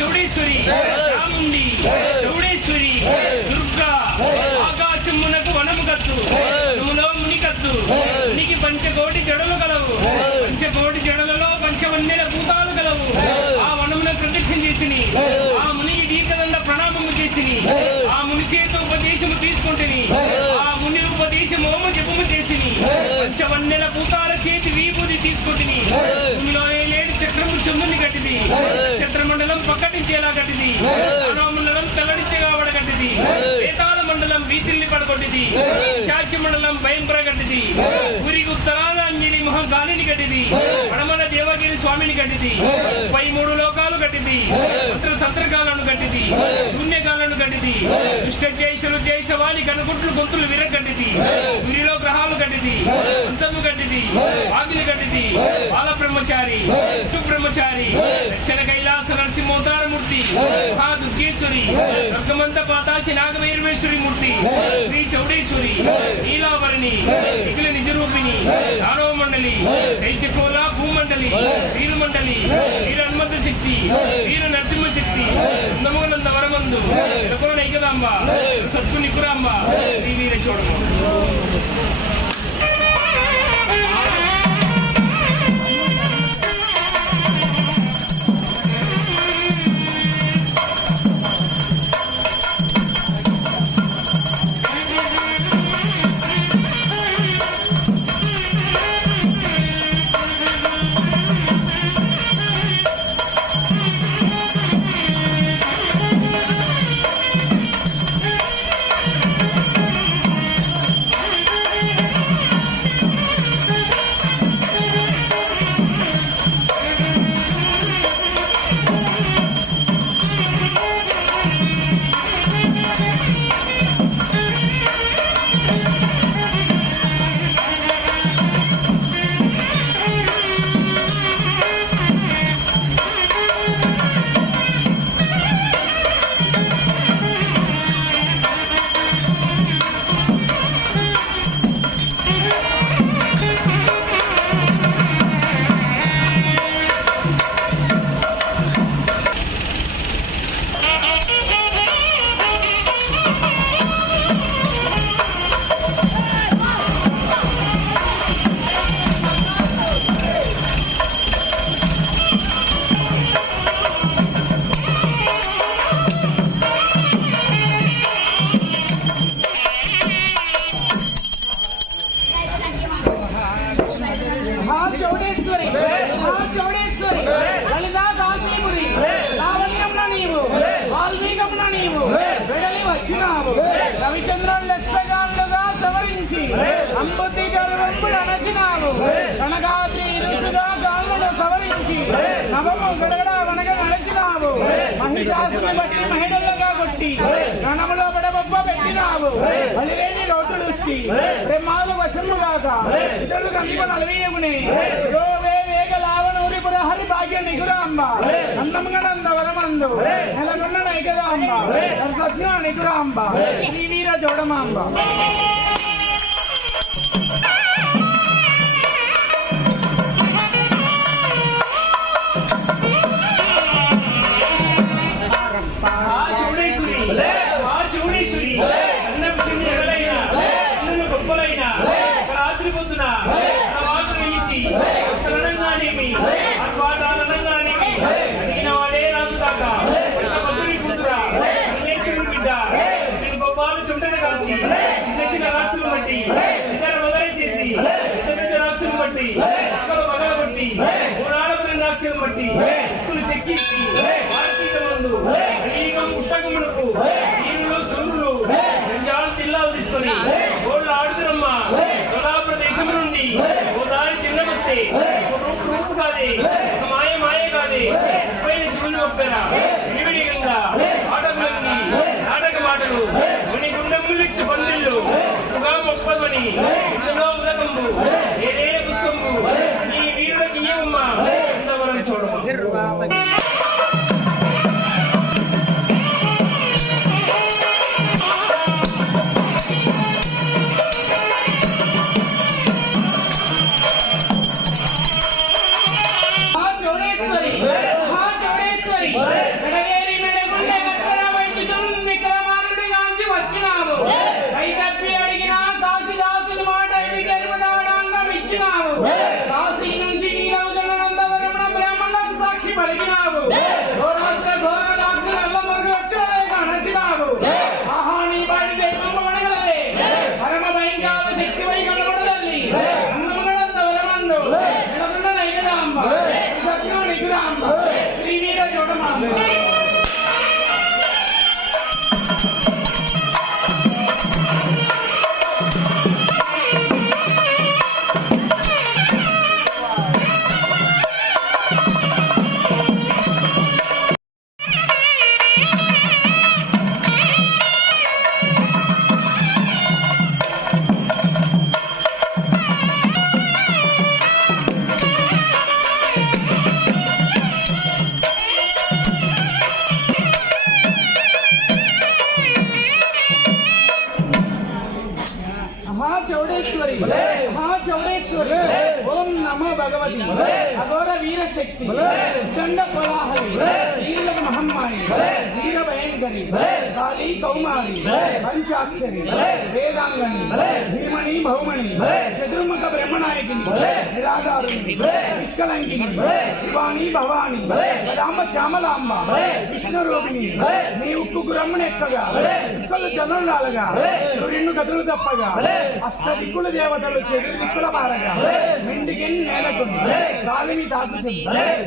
చౌడేశ్వరి చాముండి చౌడేశ్వరి దుర్గా. ఆకాశమునకు వనము కత్తు. వనములో ముని కత్తు. మునికి పంచకోటి జడలు కలవు పంచకోటి జడలలో పంచవన్నెల భూతాలు కలవు ఆ వనమున ప్రదక్షిణ చేసిని. ఆ ముని దీకదండ ప్రణామము చేసిని. ఆ ముని చేత ఉపదేశము తీసుకుంటుని. ఆ ముని ఉపదేశము జపము చేసిని. పంచవన్నెల భూతాల చేతి వీపుది తీసుకుంటుని. భూమిలో చందుని కట్టింది చంద్రమండలం పక్కటించేలా కట్టింది మండలం తెల్లడిచ్చగా వడగట్టింది వేతాళ మండలం వీతిల్ని పడగొట్టింది శాచ్య మండలం భయంకర కట్టింది గురికి ఉత్తరాన అంజలి మొహం గాలిని కట్టింది పడమల దేవగిరి స్వామిని కట్టింది పై మూడు లోకాలు కట్టింది మంత్ర తంత్రకాలను కట్టింది శూన్యకాలను కట్టింది దుష్ట చేష్టలు చేష్ట వాణి కనుగుట్లు గొంతులు విరగట్టింది గురిలో గ్రహాలు కట్టింది అంతము కట్టింది ఆగిలి కట్టింది బాల బ్రహ్మచారి బ్రహ్మచారి దక్షిణ కైలాస నరసింహోతారమూర్తి దుర్గేశ్వరి దుర్గమంత పాతాశి నాగవైరవేశ్వరి మూర్తి శ్రీ చౌడేశ్వరి నీలావరణి నిఖిల నిజరూపిణి దానవ మండలి దైత్యకోల భూమండలి వీరుమండలి వీర హనుమంత శక్తి వీర నరసింహ శక్తి నందమోనంద వరమందు నైకదాంబ సత్తు నికురాంబ శ్రీ వీర చూడము వచ్చినావు రవిచంద్రుడు లెక్కగాండుగా సవరించి అంబుతి గర్వంపుడు అనచినావు కనకాద్రి ఇరుసుగా గాలుడు సవరించి నవము గడగడ వనగ నడిచినావు మహిషాసుని బట్టి మహిళలుగా కొట్టి రణములో పడబొబ్బ పెట్టినావు బలిరేని రోడ్డులు బ్రహ్మాలు వశము కాక ఇతరులు వే వేగ భాగ్య నిగురాంబ అందముగా నంద వరమందు నెలకొన్న నైకదాంబ సత్య నిగురాంబ శ్రీ వీర జోడమాంబ రాక్షసులు బట్టి ఒక్కలు పగలగొట్టి మూడాడపురి రాక్షసులు బట్టి ముక్కులు చెక్కించి కార్తీక మందు కలియుగం పుట్టకమునకు నీరులు సూర్యులు జంజాలు జిల్లాలు తీసుకొని గోళ్ళు ఆడుతురమ్మ ప్రదేశం నుండి ఓసారి చిన్నకొస్తే రూపు రూపు కాదే ఒక మాయ మాయ కాదే. ముప్పై శివుని ఒప్పెరా? విడివిడిగా ఆటకులకి నాటక మాటలు పలికినావు. నచ్చినావు ఆహా నీ. వాడి దైవం వడగలే పరమ భయంకర శక్తివై కనబడదల్లి. అన్నమనంద వరమందు. ఎడమన్న నైగదాంబ సత్యం నిగురాంబ శ్రీవీర జోడమాంబ 准备ง ఓం నమో భగవతి. అఘోర వీర శక్తి దండ ప్రవాహి. వీరులకు మహమ్మారి. వీర భయంకరి. కాళీ కౌమారి. పంచాక్షరి. వేదాంగని. భీమణి బహుమణి చతుర్ముఖ బ్రహ్మనాయకిని. నిరాధారుని. నిష్కలంకిని. శివాని భవాని. రామ శ్యామలాంబ. విష్ణు రూపిణి నీ ఉక్కు గురమ్మను ఎక్కగా? చుక్కలు చంద్రులాలుగా? సూర్యుడు గదులు తప్పగా? అష్ట దిక్కుల దేవతలు చెడు దిక్కుల మారగా నిండికి నేలకుంది గాలిని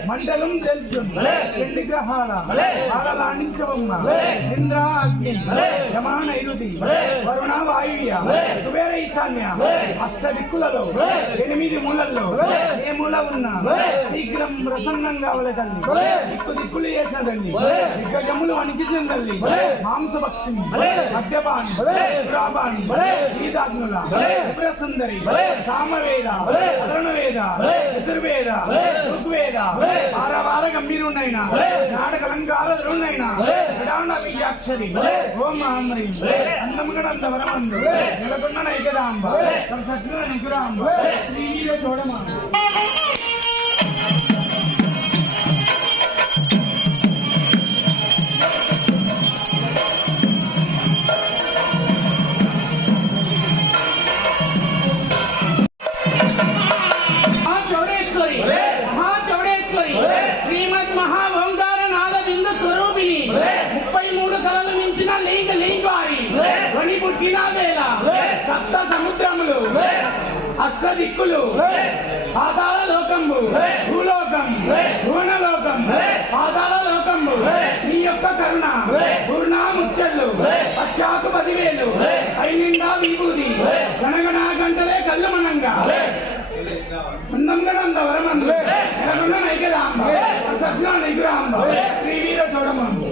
మండలం తెలుసుంది చెండి గ్రహాల ఆడలాండించవమ్మ ఇంద్ర అగ్ని ఇరుది వరుణ వాయువ్య కుబేర ఈశాన్య అష్ట దిక్కులలో ఎనిమిది మూలల్లో ఏ మూల ఉన్నా శీఘ్రం ప్రసన్నంగా తల్లి దిక్కు దిక్కులు చేసిన తల్లి దిగ్గజములు వణికించిన తల్లి మాంసభక్షిని మద్యపాని సురాపాని గీతాగ్నుల సుందరి సామవేద అరుణవేద యజుర్వేద ఋగ్వేద వారవార గంభీరున్నైన నాటక అలంకార ధృన్నైన విడాండ బీజాక్షరి ఓం మహమ్రీ అందముగడంత వరమందు నెలకొన్న నైకదాంబ సజ్జన నిగురాంబ శ్రీవీర చూడమా అష్ట దిక్కులు పాతాళ లోకము. భూలోకం భువనలోకం పాతాళ లోకము. నీ యొక్క కరుణ. పూర్ణ ముచ్చళ్ళు పచ్చాకు పదివేలు పై నిండా విభూది గణగణ గంటలే కళ్ళు మనంగా అందంగా అంత వరమందు ఎలగొండ నైకదాంబ. సజ్ఞ నిగురాంబ శ్రీవీర చూడమందు.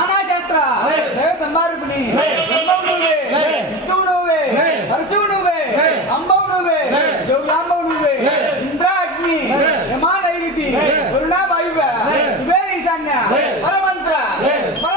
ನಾನಾ ಜಾತ್ರ ದೇವ ಸಂಬಾರ್ಪಣಿ ಬ್ರಹ್ಮವನುವೆ ವಿಷ್ಣುವನುವೆ ಪರಶಿವನುವೆ ಅಂಬವನುವೆ ಜೋಗ್ಲಾಂಬವನುವೆ ಇಂದ್ರಾಗ್ನಿ ಯಮಾನ ಐರಿತಿ ಕರುಣಾವಾಯುವ ಕುಬೇರ ಈಶಾನ್ಯ ಪರಮಂತ್ರ ಪರ